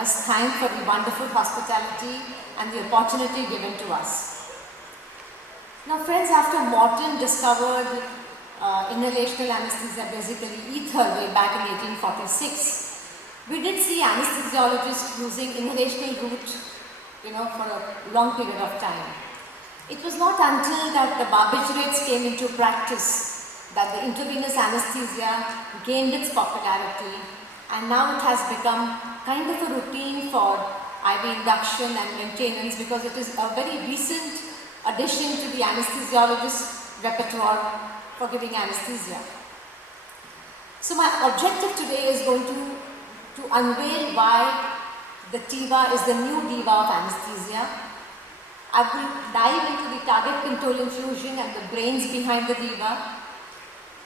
must thank for the wonderful hospitality and the opportunity given to us. Now friends, after Morton discovered inhalational anesthesia, basically ether, way back in 1846, we did see anesthesiologists using inhalational route, for a long period of time. It was not until that the barbiturates came into practice that the intravenous anesthesia gained its popularity, and now it has become kind of a routine for IV induction and maintenance because it is a very recent addition to the anesthesiologist's repertoire for giving anesthesia. So my objective today is going to unveil why the TIVA is the new diva of anesthesia. I will dive into the target control infusion and the brains behind the diva.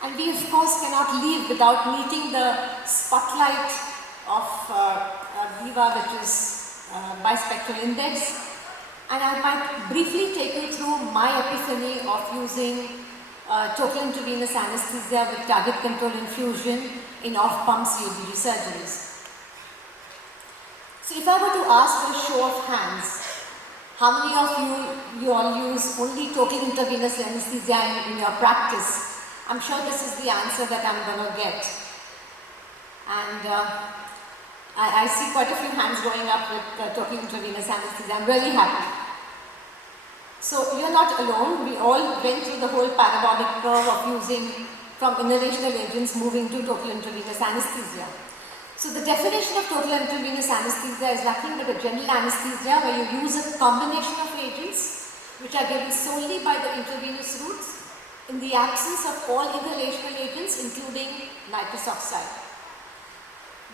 And we of course cannot leave without meeting the spotlight of diva, which is bispectral index. And I might briefly take you through my epiphany of using total intravenous anesthesia with target control infusion in off-pump CABG surgeries. So if I were to ask for a show of hands, how many of you all use only total intravenous anesthesia in your practice? I'm sure this is the answer that I'm going to get. And I see quite a few hands going up with total intravenous anesthesia. I'm really happy. So you're not alone. We all went through the whole parabolic curve of using from inhalational agents moving to total intravenous anesthesia. So the definition of total intravenous anesthesia is nothing but a general anesthesia where you use a combination of agents which are given solely by the intravenous routes in the absence of all inhalational agents, including nitrous oxide.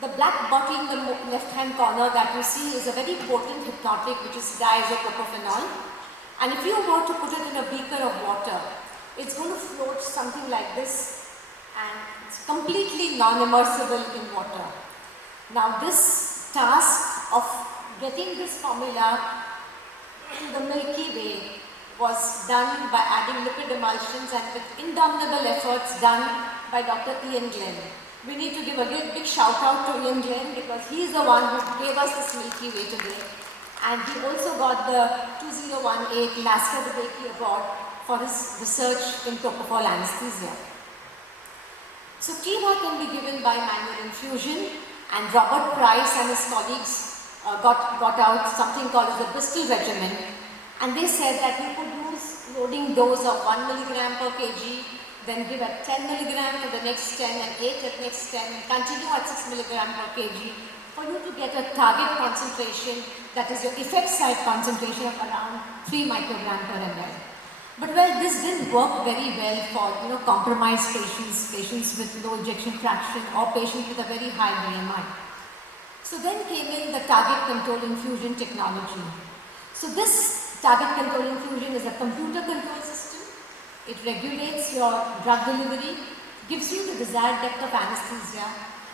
The black bottle in the left-hand corner that you see is a very potent hypnotic, which is diazopropofenol. And if you were to put it in a beaker of water, it's going to float something like this, and it's completely non-immersible in water. Now this task of getting this formula in the Milky Way was done by adding lipid emulsions and with indomitable efforts done by Dr. Ian Glenn. We need to give a big shout out to Ian Glenn because he is the one who gave us this Milky Way today. And he also got the 2018 Lasker DeBakey Award for his research in propofol anesthesia. So TIVA can be given by manual infusion, and Robert Price and his colleagues got out something called as the Bristol regimen. And they said that we could use loading dose of 1 milligram per kg, then give at 10 milligram for the next 10 and 8 at next 10 and continue at 6 milligram per kg for you to get a target concentration, that is your effect site concentration of around 3 microgram per ml. But well, this didn't work very well for compromised patients with low ejection fraction or patients with a very high BMI. So then came in the target control infusion technology. So this target control infusion is a computer control system. It regulates your drug delivery, gives you the desired depth of anesthesia,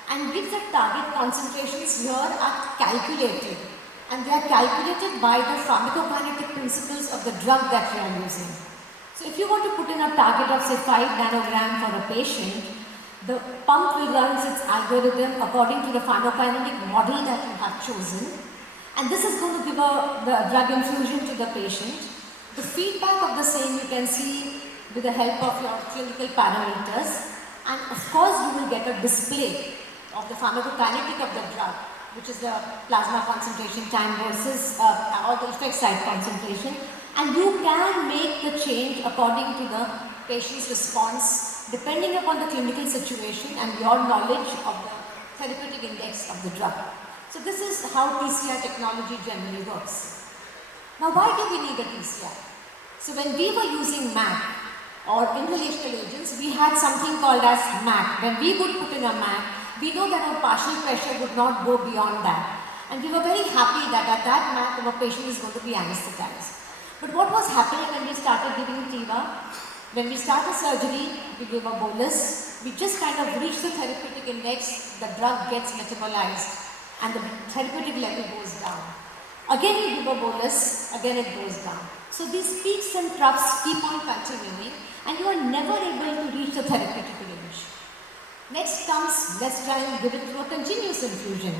and gives the target concentrations here are calculated. And they are calculated by the pharmacokinetic principles of the drug that you are using. So if you want to put in a target of say 5 nanogram for a patient, the pump will run its algorithm according to the pharmacokinetic model that you have chosen. And this is going to give the drug infusion to the patient. The feedback of the same you can see with the help of your clinical parameters. And of course you will get a display of the pharmacokinetic of the drug, which is the plasma concentration time versus or the effect site concentration. And you can make the change according to the patient's response depending upon the clinical situation and your knowledge of the therapeutic index of the drug. So this is how TCI technology generally works. Now why do we need a TCI? So when we were using MAC or inhalational agents, we had something called as MAC. When we would put in a MAC, we know that our partial pressure would not go beyond that. And we were very happy that at that MAC our patient is going to be anesthetized. But what was happening when we started giving TIVA? When we start a surgery, we give a bolus. We just kind of reach the therapeutic index, the drug gets metabolized and the therapeutic level goes down. Again we give a bolus, again it goes down. So these peaks and troughs keep on continuing and you are never able to reach the therapeutic range. Next comes, let's try and give it through a continuous infusion.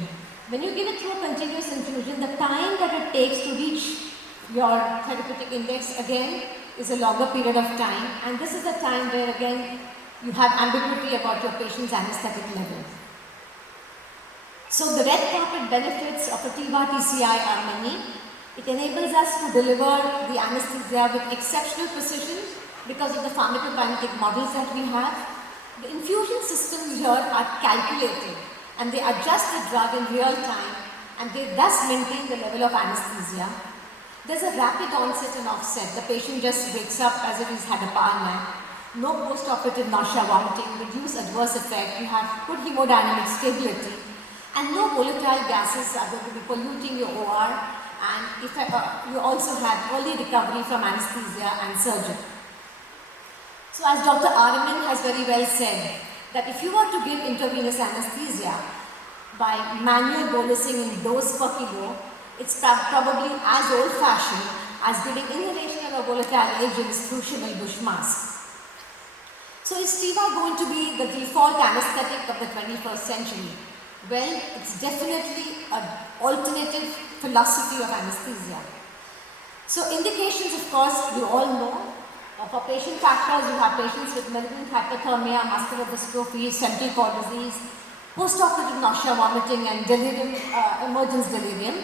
When you give it through a continuous infusion, the time that it takes to reach your therapeutic index again is a longer period of time, and this is a time where again you have ambiguity about your patient's anesthetic level. So the red carpet benefits of a TIVA TCI are many. It enables us to deliver the anesthesia with exceptional precision because of the pharmacokinetic models that we have. The infusion systems here are calculated and they adjust the drug in real time and they thus maintain the level of anesthesia. There's a rapid onset and offset. The patient just wakes up as if he's had a power nap. No post-operative nausea, vomiting, reduced adverse effect. You have good hemodynamic stability and no volatile gases are going to be polluting your OR, and you also have early recovery from anesthesia and surgery. So as Dr. Araman has very well said, that if you were to give intravenous anesthesia by manual bolusing in dose per kilo, it's probably as old-fashioned as giving inhalation of a volatile agents through Schimmelbusch mask. So is TIVA going to be the default anesthetic of the 21st century? Well, it's definitely an alternative philosophy of anesthesia. So indications, of course, we all know. For patient factors, you have patients with malignant hyperthermia, muscular dystrophy, central cord disease, post-operative nausea, vomiting, and delirium, emergence delirium.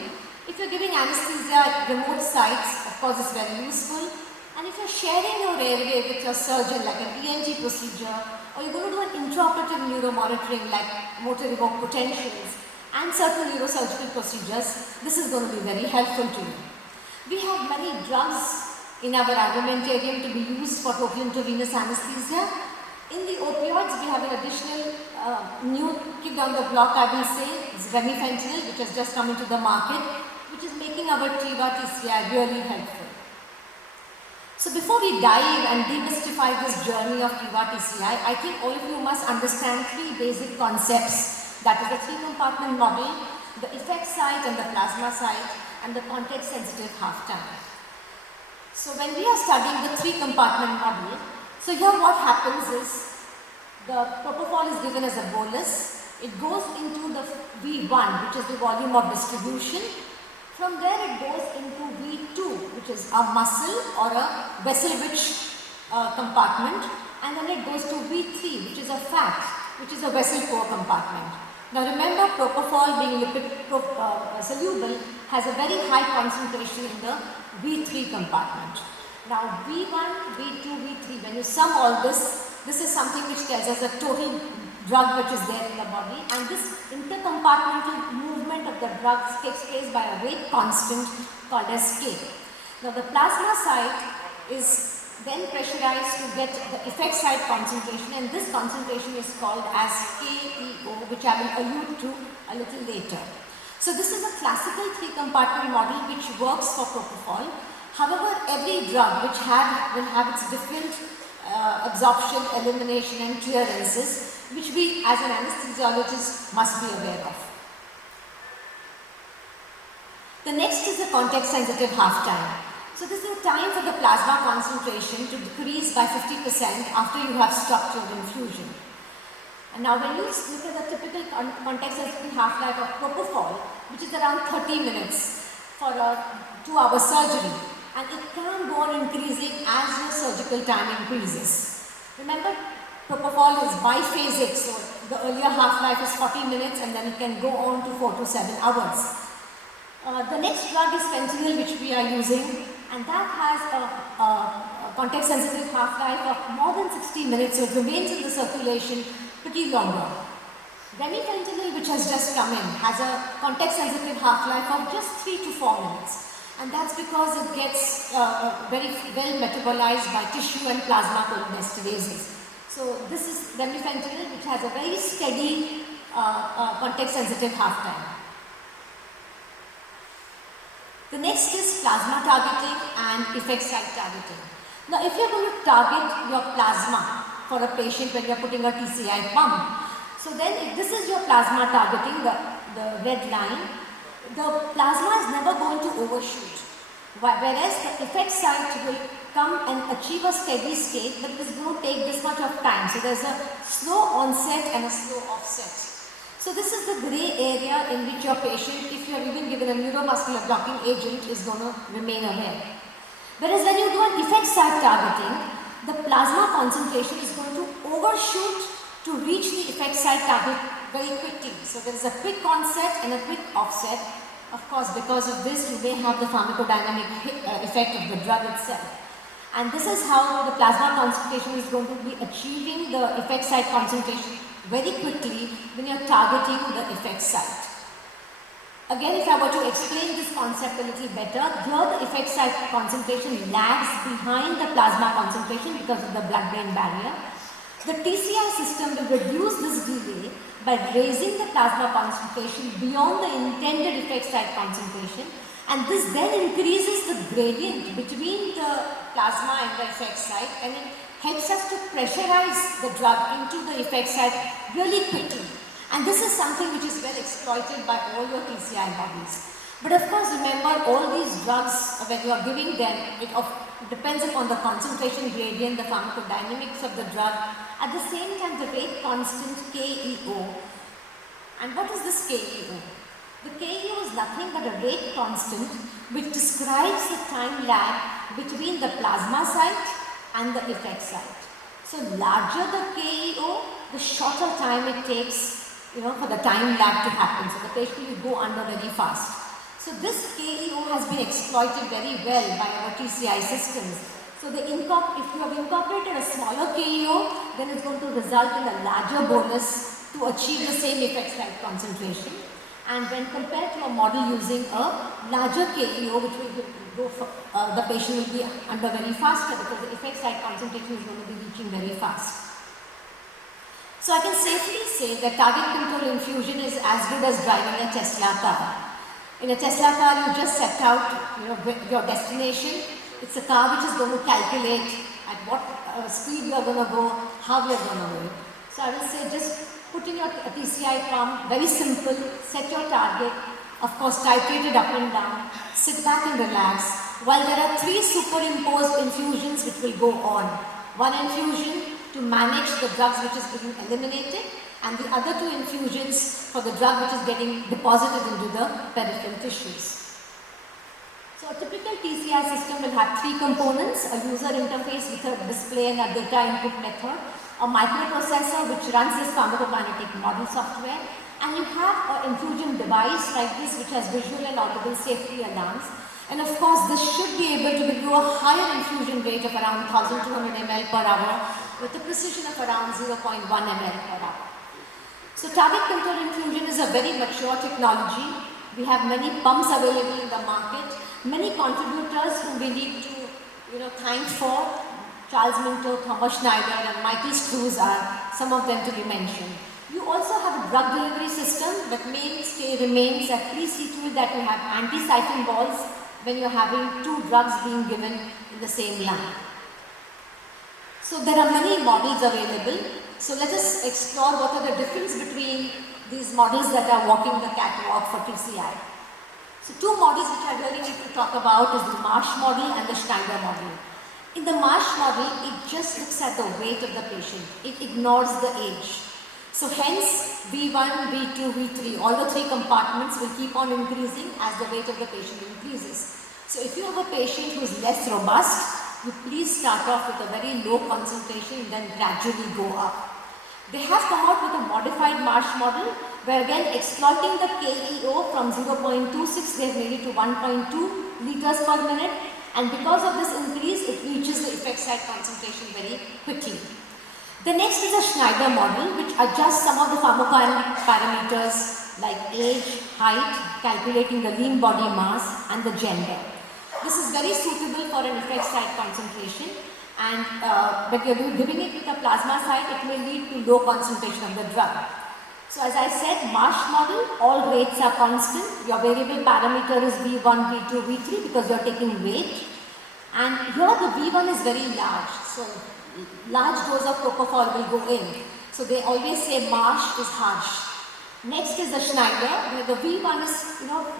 If you're giving anesthesia at remote sites, of course, it's very useful. And if you're sharing your airway with your surgeon, like an ENT procedure, or you're going to do an intraoperative neuromonitoring, like motor evoked potentials, and certain neurosurgical procedures, this is going to be very helpful to you. We have many drugs in our armamentarium to be used for total intravenous anesthesia. In the opioids, we have an additional new kid on the block, I will say, is remifentanil, which has just come into the market, which is making our TIVA TCI really helpful. So before we dive and demystify this journey of TIVA TCI, I think all of you must understand three basic concepts. That is the three-compartment model, the effect site and the plasma site, and the context-sensitive half-time. So when we are studying the three-compartment model, so here what happens is the propofol is given as a bolus. It goes into the V1, which is the volume of distribution. From there it goes into V2, which is a muscle or a vessel-rich compartment, and then it goes to V3, which is a fat, which is a vessel-poor compartment. Now remember, propofol being lipid soluble has a very high concentration in the V3 compartment. Now V1, V2, V3, when you sum all this, this is something which tells us the total drug which is there in the body, and this intercompartmental movement of the drugs takes place by a rate constant called as K. Now the plasma site is then pressurized to get the effect site concentration, and this concentration is called as KEO, which I will allude to a little later. So this is a classical three-compartment model which works for propofol. However, every drug which will have its different absorption, elimination and clearances, which we as an anesthesiologist must be aware of. The next is the context-sensitive half-time. So this is the time for the plasma concentration to decrease by 50% after you have stopped your infusion. And now when you look at the typical context-sensitive half-life of propofol, which is around 30 minutes for a 2-hour surgery, and it can go on increasing as your surgical time increases. Remember, propofol is biphasic, so the earlier half-life is 40 minutes and then it can go on to 4 to 7 hours. The next drug is fentanyl, which we are using, and that has a context-sensitive half-life of more than 60 minutes, so it remains in the circulation pretty longer. Remifentanil, which has just come in, has a context-sensitive half-life of just 3 to 4 minutes. And that's because it gets very well metabolized by tissue and plasma cholinesterases. So this is remifentanil, which has a very steady context-sensitive half-time. The next is plasma targeting and effect site targeting. Now, if you're going to target your plasma for a patient when you're putting a TCI pump, so then if this is your plasma targeting, the red line, the plasma is never going to overshoot, whereas the effect site will come and achieve a steady state, but it is going to take this much of time. So there's a slow onset and a slow offset. So this is the gray area in which your patient, if you are even given a neuromuscular blocking agent, is going to remain aware. Whereas when you do an effect site targeting, the plasma concentration is going to overshoot to reach the effect site target very quickly. So there is a quick onset and a quick offset. Of course, because of this, you may have the pharmacodynamic effect of the drug itself. And this is how the plasma concentration is going to be achieving the effect site concentration very quickly when you are targeting the effect site. Again, if I were to explain this concept a little better, here the effect site concentration lags behind the plasma concentration because of the blood-brain barrier. The TCI system will reduce this delay by raising the plasma concentration beyond the intended effect site concentration, and this then increases the gradient between the plasma and the effect site, and it helps us to pressurize the drug into the effect site really quickly. And this is something which is well exploited by all your TCI bodies. But of course, remember, all these drugs, when you are giving them, it depends upon the concentration gradient, the pharmacodynamics of the drug. At the same time, the rate constant KEO. And what is this KEO? The KEO is nothing but a rate constant which describes the time lag between the plasma site and the effect site. So larger the KEO, the shorter time it takes for the time lag to happen. So the patient will go under very fast. So this KEO has been exploited very well by our TCI systems. So if you have incorporated a smaller KEO, then it's going to result in a larger bonus to achieve the same effect site concentration. And when compared to a model using a larger KEO, which will go for, the patient will be under very faster because the effect site concentration is going to be reaching very fast. So I can safely say that target control infusion is as good as driving a Tesla car. In a Tesla car, you just set out your destination. It's a car which is going to calculate at what speed you are going to go, how you are going to go. So I will say just put in your TCI pump, very simple, set your target, of course titrate it up and down, sit back and relax, while there are 3 superimposed infusions which will go on. One infusion to manage the drugs which is being eliminated, and the other 2 infusions for the drug which is getting deposited into the peripheral tissues. So a typical TCI system will have 3 components: a user interface with a display and a data input method, a microprocessor which runs this pharmacokinetic model software, and you have an infusion device like this which has visual and audible safety alarms. And of course, this should be able to give you a higher infusion rate of around 1200 ml per hour with a precision of around 0.1 ml per hour. So target control infusion is a very mature technology. We have many pumps available in the market, many contributors whom we need to thank for. Charles Minto, Thomas Schneider and Michael Struz are some of them to be mentioned. You also have a drug delivery system, but mainstay remains that please see to it that you have anti-siphon balls when you are having 2 drugs being given in the same line. So there are many models available. So let us explore what are the difference between these models that are walking the catwalk for TCI. So 2 models which I really need to talk about is the Marsh model and the Schneider model. In the Marsh model, it just looks at the weight of the patient. It ignores the age. So hence, V1, V2, V3, all the 3 compartments will keep on increasing as the weight of the patient increases. So if you have a patient who is less robust, you please start off with a very low concentration and then gradually go up. They have come out with a modified Marsh model where again exploiting the KEO from 0.26, they have made it to 1.2 liters per minute. And because of this increase, it reaches the effect site concentration very quickly. The next is a Schneider model which adjusts some of the pharmacokinetic parameters like age, height, calculating the lean body mass and the gender. This is very suitable for an effect site concentration, and when you are giving it with a plasma site, it may lead to low concentration of the drug. So as I said, Marsh model, all rates are constant. Your variable parameter is V1, V2, V3 because you are taking weight. And here the V1 is very large. So large dose of propofol will go in. So they always say Marsh is harsh. Next is the Schneider where the V1 is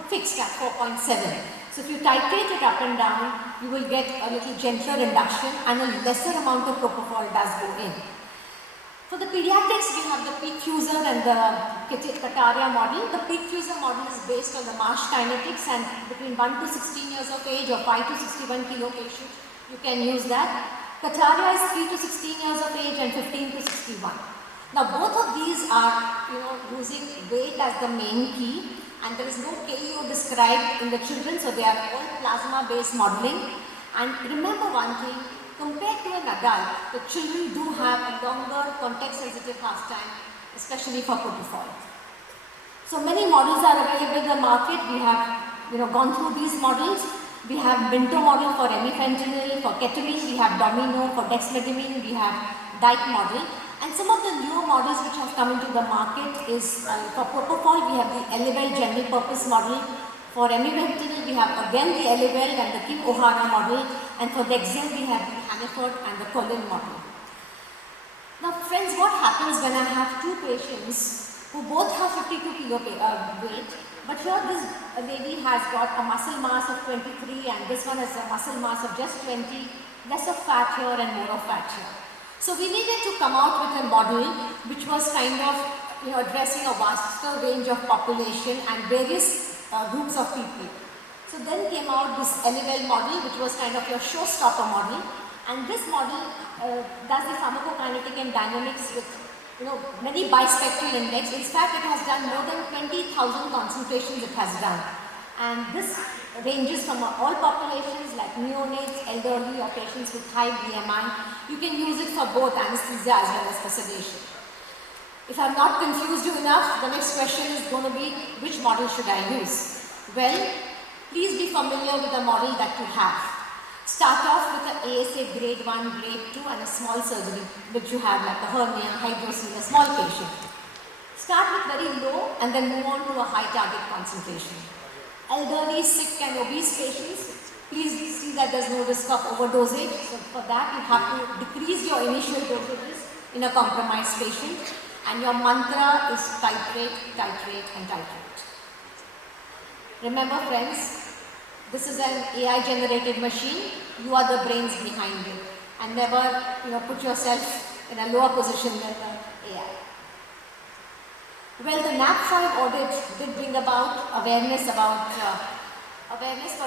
fixed at 4.7. So if you titrate it up and down, you will get a little gentler induction and a lesser amount of propofol does go in. For the pediatrics, we have the peak fuser and the Kataria model. The peak fuser model is based on the Marsh kinetics, and between 1 to 16 years of age or 5 to 61 kilo patient, you can use that. Kataria is 3 to 16 years of age and 15 to 61. Now both of these are using weight as the main key, and there is no KO described in the children, so they are all plasma based modeling. And remember one thing, compared to an adult, the children do have a longer context sensitive half time, especially for propofol. So many models are available in the market. We have gone through these models. We have Minto model for remifentanil, for ketamine, we have Domino, for dexmedetomidine, we have DIKE model. And some of the newer models which have come into the market is for propofol, we have the Elivel general purpose model. For remifentanil, we have again the Elivel and the Kim O'Hara model, and for Dexel, we have the Hannaford and the Collin model. Now friends, what happens when I have two patients who both have 52 kilo weight, but here this lady has got a muscle mass of 23 and this one has a muscle mass of just 20, less of fat here and more of fat here. So we needed to come out with a model which was kind of addressing a vaster range of population and various groups of people. So then came out this Elivel model, which was kind of your showstopper model, and this model does the pharmacokinetic and dynamics with many bispectral index. In fact, it has done more than 20,000 concentrations it has done, and this ranges from all populations like neonates, elderly or patients with high BMI. You can use it for both anesthesia as well as for sedation. If I have not confused you enough, the next question is going to be, which model should I use? Well, please be familiar with the model that you have. Start off with the ASA grade 1, grade 2 and a small surgery which you have like a hernia, hydrocele, a small patient. Start with very low and then move on to a high target concentration. Elderly, sick and obese patients, please see that there is no risk of overdosage. So for that you have to decrease your initial dosages in a compromised patient, and your mantra is titrate, titrate and titrate. Remember friends, this is an AI generated machine. You are the brains behind it, and never put yourself in a lower position than the AI. Well, the NAP5 audit did bring about awareness for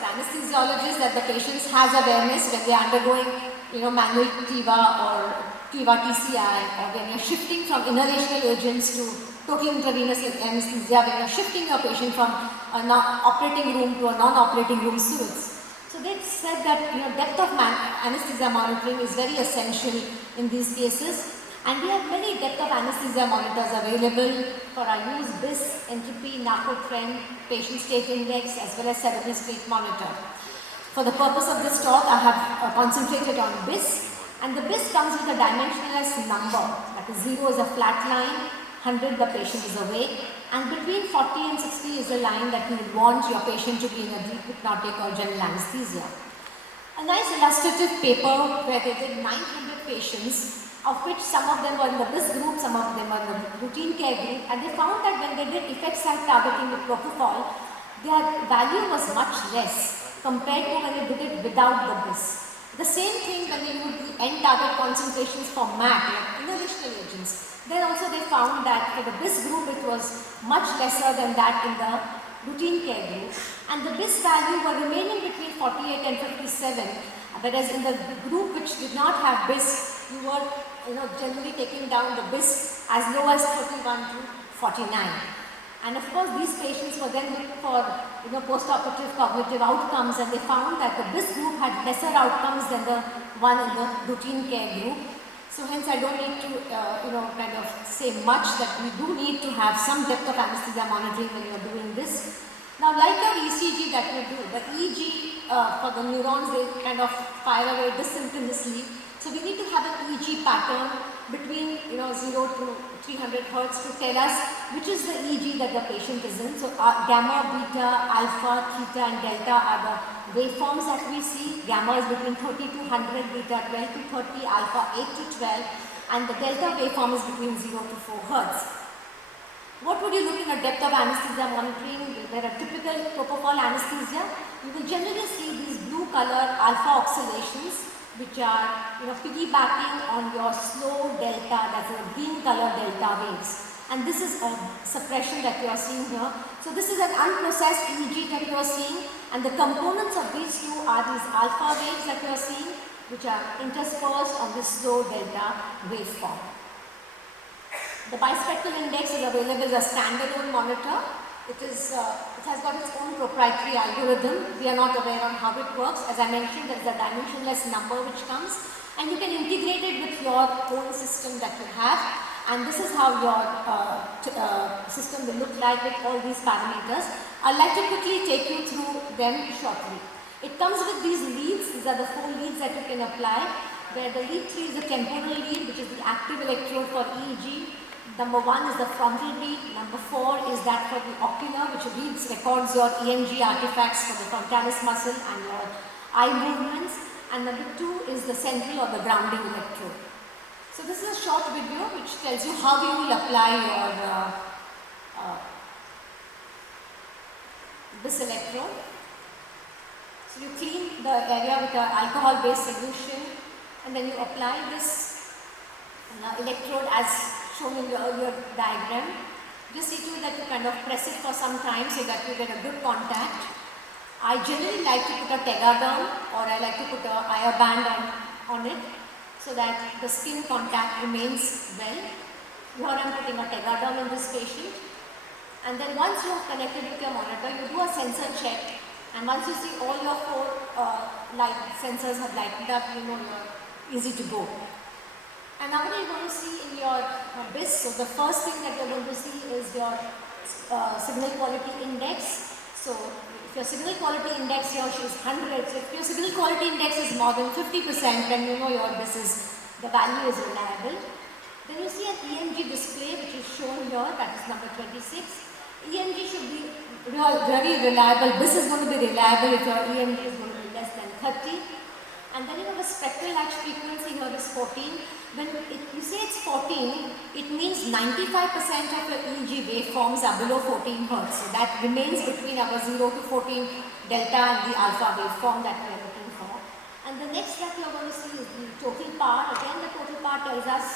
anesthesiologists, that the patients has awareness when they are undergoing manual TIVA or TIVA TCI, or when you are shifting from inhalational agents to total intravenous anesthesia, when you are shifting your patient from an operating room to a non-operating room suites. So they said that depth of anesthesia monitoring is very essential in these cases, and we have many depth of anesthesia monitors available for our use: BIS, entropy, narcotrend, patient state index as well as cerebral state monitor. For the purpose of this talk, I have concentrated on BIS. And the BIS comes with a dimensionless number, that is 0 is a flat line, 100 the patient is awake, and between 40 and 60 is a line that you would want your patient to be in a deep hypnotic or general anesthesia. A nice illustrative paper where they did 900 patients, of which some of them were in the BIS group, some of them were in the routine care group, and they found that when they did effect site targeting with propofol, their value was much less compared to when they did it without the BIS. The same thing when they used the end target concentrations for MAC, like inhalational agents. Then also they found that for the BIS group it was much lesser than that in the routine care group. And the BIS value were remaining between 48 and 57, whereas in the group which did not have BIS, you were generally taking down the BIS as low as 31 to 49. And of course these patients were then looked for post-operative cognitive outcomes, and they found that the BIS group had lesser outcomes than the one in the routine care group. So hence I don't need to kind of say much, that we do need to have some depth of anesthesia monitoring when you are doing this. Now like our ECG that we do, the EEG for the neurons, they kind of fire away dysynchronously. So we need to have an EEG pattern between 0 to 300 Hertz to tell us which is the EEG that the patient is in. So gamma, beta, alpha, theta and delta are the waveforms that we see. Gamma is between 30 to 100, beta 12 to 30, alpha 8 to 12, and the delta waveform is between 0 to 4 Hertz. What would you look in a depth of anesthesia monitoring? Where a typical propofol anesthesia, you will generally see these blue color alpha oscillations which are piggybacking on your slow delta, that's a green color delta waves. And this is a suppression that you are seeing here. So this is an unprocessed EEG that you are seeing, and the components of these two are these alpha waves that you are seeing, which are interspersed on this slow delta waveform. The bispectral index is available as a standalone monitor. It has got its own proprietary algorithm. We are not aware on how it works. As I mentioned, there is a dimensionless number which comes, and you can integrate it with your own system that you have. And this is how your system will look like with all these parameters. I'd like to quickly take you through them shortly. It comes with these leads. These are the 4 leads that you can apply, where the lead 3 is the temporal lead, which is the active electrode for EEG. Number 1 is the frontal beat. Number 4 is that for the ocular, which records your EMG artifacts for the frontalis muscle and your eye movements. And number 2 is the central or the grounding electrode. So this is a short video which tells you how you will apply your this electrode. So you clean the area with an alcohol-based solution, and then you apply this electrode as shown in the earlier diagram. Just see to it that you kind of press it for some time so that you get a good contact. I generally like to put a tegaderm, or I like to put a IR band on it so that the skin contact remains well. Here I am putting a tegaderm in this patient. And then once you have connected with your monitor, you do a sensor check, and once you see all your 4 light sensors have lighted up, you know you're easy to go. And now what you're going to see in your BIS, so the first thing that you're going to see is your signal quality index. So if your signal quality index here is 100, so if your signal quality index is more than 50%, then you know your BIS is, the value is reliable. Then you see an EMG display which is shown here, that is number 26. EMG should be very reliable. BIS is going to be reliable if your EMG is going to be less than 30. And then you have a spectral latch frequency here is 14. When you say it's 14, it means 95% of your EEG waveforms are below 14 Hz. So that remains between our 0 to 14 delta and the alpha waveform that we are looking for. And the next that you are going to see is the total power. Again, the total power tells us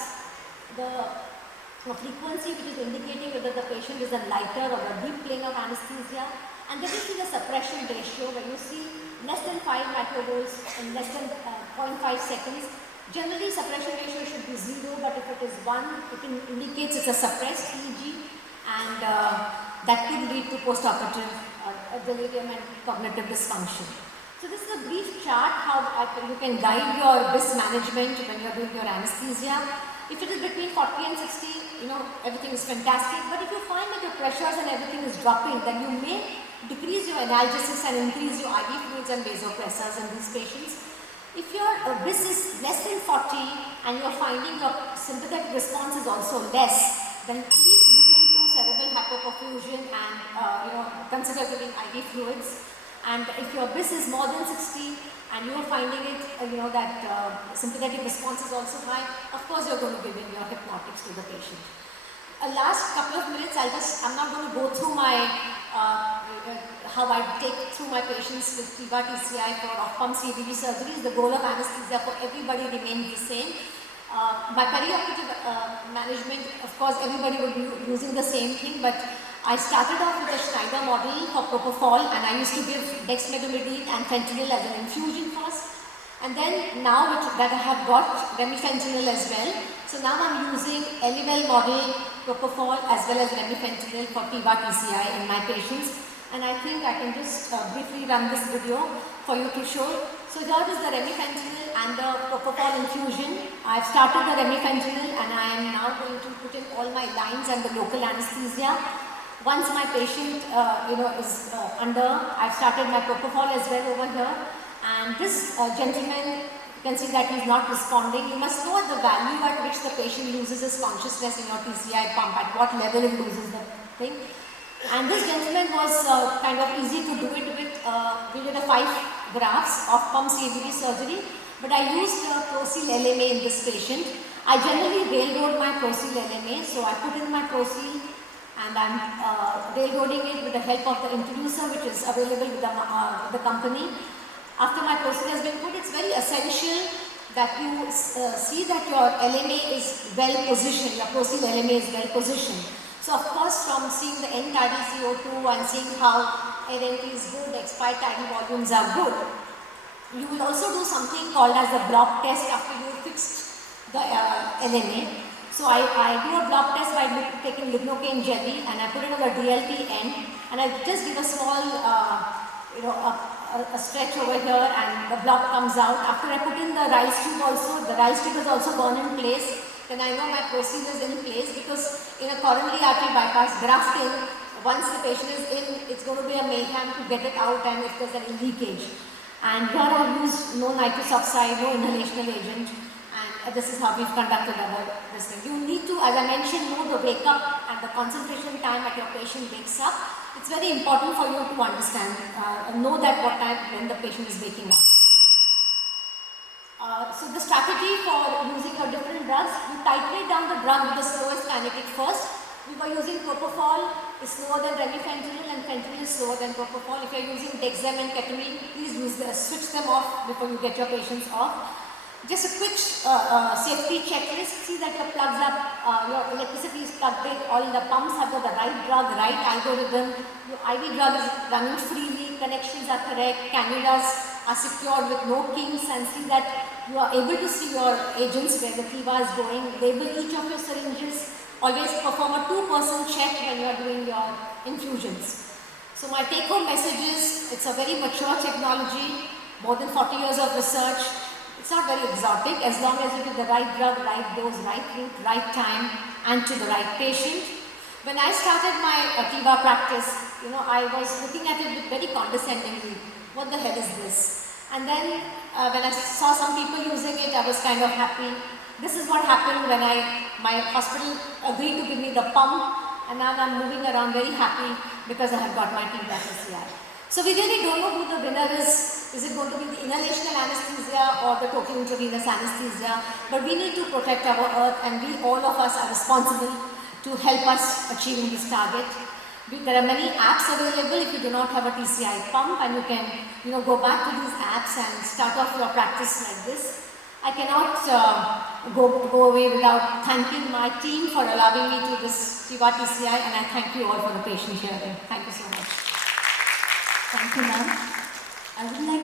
the frequency which is indicating whether the patient is a lighter or a deep plane of anesthesia. And then you see the suppression ratio where you see less than 5 microvolts in less than 0.5 seconds. Generally, suppression ratio should be 0, but if it is 1, it indicates it's a suppressed EEG, and that could lead to postoperative delirium and cognitive dysfunction. So this is a brief chart how you can guide your BIS management when you're doing your anesthesia. If it is between 40 and 60, everything is fantastic. But if you find that your pressures and everything is dropping, then you may decrease your analgesis and increase your IV fluids and vasopressors in these patients. If your BIS is less than 40 and you are finding your sympathetic response is also less, then please look into cerebral hypoperfusion and consider giving IV fluids. And if your BIS is more than 60 and you are finding it, that sympathetic response is also high, of course you're going to give in your hypnotics to the patient. Last couple of minutes, I'm not going to go through my, how I take through my patients with TIVA TCI for off-pump CVD surgeries. The goal of anesthesia for everybody remains the same. My perioperative management, of course, everybody will be using the same thing, but I started off with a Schneider model for propofol, and I used to give dexmedetomidine and fentanyl as an infusion first. And then now that I have got remifentanil as well, so now I'm using Elivel model propofol as well as remifentanil for TIVA TCI in my patients. And I think I can just briefly run this video for you to show. So here is the remifentanil and the propofol infusion. I've started the remifentanil and I am now going to put in all my lines and the local anesthesia. Once my patient is under, I've started my propofol as well over here. And this gentleman, you can see that he's not responding. You must know the value at which the patient loses his consciousness in your TCI pump, at what level it loses the thing. And this gentleman was kind of easy to do it with. We did a 5 grafts of pump CVD surgery, but I used Procil LMA in this patient. I generally railroad my Procil LMA, so I put in my Procil and I'm railroading it with the help of the introducer which is available with the company. After my Procil has been put, it's very essential that you see that your LMA is well positioned, your proceed LMA is well positioned. So of course, from seeing the end-tidal CO2 and seeing how air entry is good, expired tidal volumes are good, you will also do something called as the block test after you fixed the LMA. So I do a block test by taking lignocaine jelly and I put it on the DLT end and I just give a small, a stretch over here and the block comes out. After I put in the rice tube also, the rice tube has also gone in place, then I know my procedure is in place, because in a coronary artery bypass grafting, once the patient is in, it's going to be a mayhem to get it out and if there's any leakage. And here I've used no nitrous oxide, no inhalational agent, and this is how we've conducted this thing. You need to, as I mentioned, know the wake up and the concentration time at your patient wakes up. It's very important for you to understand, know that what time when the patient is waking up. So the strategy for using your different drugs, you titrate down the drug with the slowest kinetic first. We were using propofol, is slower than remifentanil, and fentanyl is slower than propofol. If you are using dexam and ketamine, please switch them off before you get your patients off. Just a quick safety checklist. See that your plugs are, your electricity is plugged in, all the pumps have got the right drug, right algorithm, your IV drug is running freely, connections are correct, cannulas are secured with no kinks, and see that you are able to see your agents where the TIVA is going. Label each of your syringes. Always perform a 2% check when you are doing your infusions. So my take-home message is, it's a very mature technology, more than 40 years of research. It's not very exotic, as long as you give the right drug, right dose, right route, right time, and to the right patient. When I started my TIVA practice, I was looking at it very condescendingly. What the hell is this? And then when I saw some people using it, I was kind of happy. This is what happened when my hospital agreed to give me the pump, and now I'm moving around very happy because I have got my TIVA TCI. So we really don't know who the winner is. Is it going to be the inhalational anesthesia or the total intravenous anesthesia? But we need to protect our earth, and all of us are responsible to help us achieving this target. There are many apps available if you do not have a TCI pump, and you can go back to these apps and start off your practice like this. I cannot go away without thanking my team for allowing me to this TIVA TCI, and I thank you all for the patient hearing. Thank you so much. Thank you, ma'am. I would like